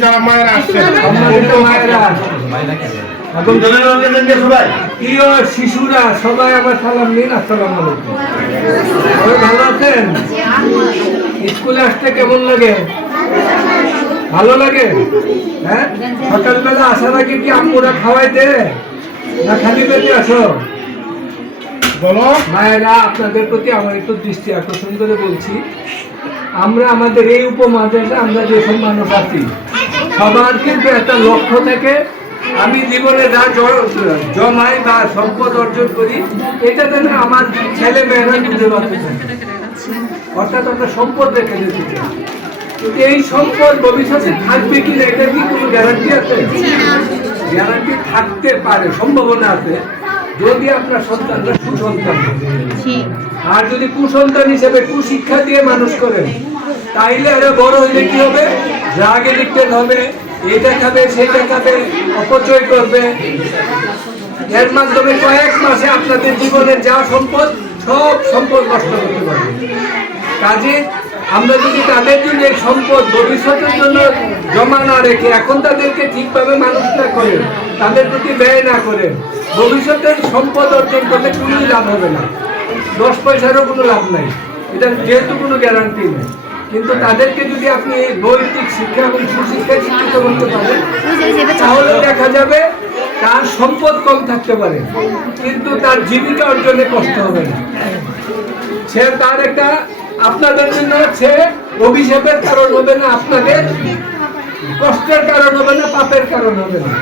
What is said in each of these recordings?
যারা মায়েরা আসছে প্রিয় শিশুরা সবাই আমার সালাম নিন আসসালাম আলাইকুম ভালো আছেন স্কুলে আসতে কেমন লাগে? ভালো লাগে? হ্যাঁ? সকালবেলা আসার আগে কি আম্মুরা খাওয়াই দে না খালি পেটে আসো বলো। মায়েরা, আপনাদের প্রতি আমার একটু দৃষ্টি আকর্ষণ করে বলছি, আমরা আমাদের এই উপমহাদেশে আমরা যেসব মানুষ আছি সবার কিন্তু একটা লক্ষ্য থেকে, আমি জীবনে যা জমাই বা সম্পদ অর্জন করি, এটা যেন আমার ছেলে মেয়েরা পারতেছে অর্থাৎ আমরা সম্পদ রেখে। কিন্তু এই সম্পদ ভবিষ্যতে থাকবে কি না এটা কি কোনো গ্যারান্টি আছে? গ্যারান্টি থাকতে পারে সম্ভাবনা আছে। যদি আপনার সন্তানরা সুসন্তান আর যদি কুসন্তান হিসেবে কুশিক্ষা দিয়ে মানুষ করেন তাইলে আরে বড় হইলে কি হবে? ড্রাগ এডিক্টেড হবে এটা খাবে সেটা খাবে অপচয় করবে। এর মাধ্যমে কয়েক মাসে আপনাদের জীবনের যা সম্পদ সব সম্পদ নষ্ট করতে পারবে। কাজে আমরা যদি তাদের জন্য এই সম্পদ ভবিষ্যতের জন্য জমা না রেখে এখন তাদেরকে ঠিকভাবে মানুষ না করেন, তাদের প্রতি ব্যয় না করেন, ভবিষ্যতের সম্পদ অর্জন করলে কোনোই লাভ হবে না। দশ পয়সারও কোনো লাভ নাই। এটা যেহেতু কোনো গ্যারান্টি নেই। কিন্তু তাদেরকে যদি আপনি এই নৈতিক শিক্ষা এবং সুশিক্ষায় শিক্ষিত করতে পারেন, তাহলে দেখা যাবে তার সম্পদ কম থাকতে পারে, কিন্তু তার জীবিকা অর্জনে কষ্ট হবে না। সে তার একটা আপনাদের জন্য সে অভিশাপের কারণ হবে না আপনাদের কষ্টের কারণ হবে না, পাপের কারণ হবে না।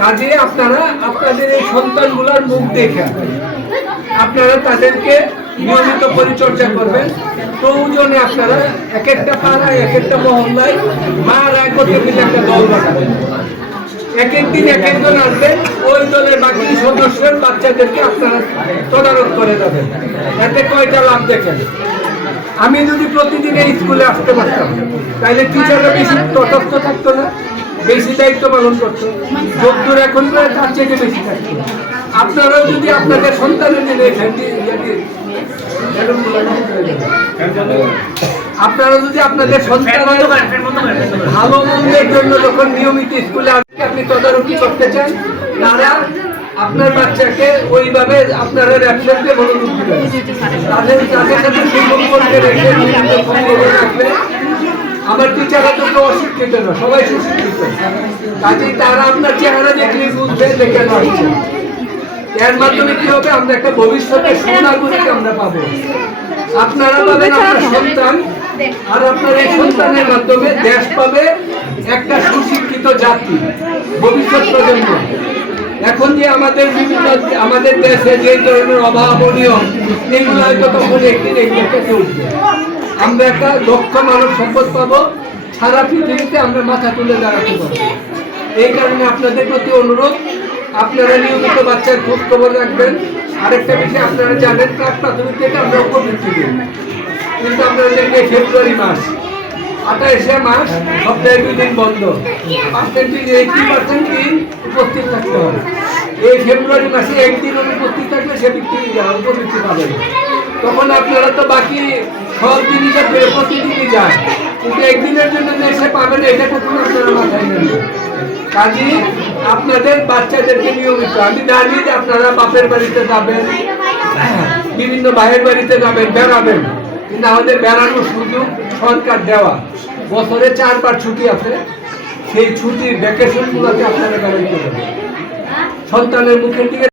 কাজে আপনারা আপনাদের এই সন্তানগুলোর মুখ দেখে আপনারা তাদেরকে নিয়মিত পরিচর্যা করবেন। প্রয়োজনে আপনারা এক একটা পাড়ায় এক একটা মহল্লায় মা রায় করতে গেলে একটা দল বানাবেন। এক একদিন এক একজন আসবেন, ওই দলের বাকি সদস্যের বাচ্চাদেরকে আপনারা তদারক করে যাবেন এতে কয়টা লাভ দেখেন? আমি যদি প্রতিদিন এই স্কুলে আসতে পারতাম তাহলে টিচাররা বেশি তটস্থ থাকতো না বেশি দায়িত্ব পালন করতো। যদ্দূর এখন প্রায় তার থেকে বেশি থাকতো। আপনারাও যদি আপনাদের সন্তানের জন্য আপনারা যদি আপনাদের সন্তানের ভালো মন্দের জন্য যখন নিয়মিত স্কুলে আপনি তদারকি করতে চান তারা আপনার বাচ্চাকে ওইভাবে আপনারা র্যাপসেন্টে মনোযোগ দিবেন তাদের তাদের সাথে রেখে আমার টিচাররা তো কেউ অশিক্ষিত না সবাই সুশিক্ষিত। কাজেই তারা আপনার চেহারা দেখলে বুঝবে দেখে আসছে। এর মাধ্যমে কি হবে? আমরা একটা ভবিষ্যতে সোনাগুলিকে আমরা পাবো। আপনারা পাবেন আপনার সন্তান। আর আপনার এই সন্তানের মাধ্যমে দেশ পাবে একটা সুশিক্ষিত জাতি ভবিষ্যৎ প্রজন্ম। এখন যে আমাদের বিভিন্ন আমাদের দেশে যে ধরনের অভাব অনিয়ম এগুলো হয়তো তখন একদিন এগুলোকে উঠবে আমরা একটা দক্ষ মানব সম্পদ পাবো, সারা পৃথিবীতে আমরা মাথা তুলে দাঁড়াতে পারব। এই কারণে আপনাদের প্রতি অনুরোধ, আপনারা নিয়মিত বাচ্চার খোঁজ খবর রাখবেন। আরেকটা বিষয়, আপনারা জানেন প্রাথমিক থেকে, আমরা উপবৃত্তি দিই। কিন্তু আপনারা দেখবেন ফেব্রুয়ারি মাস আঠাইশে মাস সপ্তাহে দুই দিন বন্ধ। পার্সেন্টেজ এইটি পার্সেন্ট দিন উপস্থিত থাকতে হবে। এই ফেব্রুয়ারি মাসে একদিন অনুপস্থিত থাকলে সে ব্যক্তি উপবৃত্তি পাবেন তখন আপনারা তো বাকি সব জিনিসে পেয়ে প্রতিদিনই যান। কিন্তু একদিনের জন্য যে সে পাবেন এটা কখনো আপনারা মাথায় নেন। কাজী, আপনাদের বাচ্চাদেরকে নিয়মিত, আমি জানি যে আপনারা বাপের বাড়িতে যাবেন, বিভিন্ন ভাইয়ের বাড়িতে যাবেন, বেড়াবেন। কিন্তু আমাদের বেড়ানোর সুযোগ সরকার দেওয়া। বছরে চারবার ছুটি আছে। সেই ছুটির ভ্যাকেশনগুলোকে আপনারা ব্যবহার করবেন। সন্তানের মুখের দিকে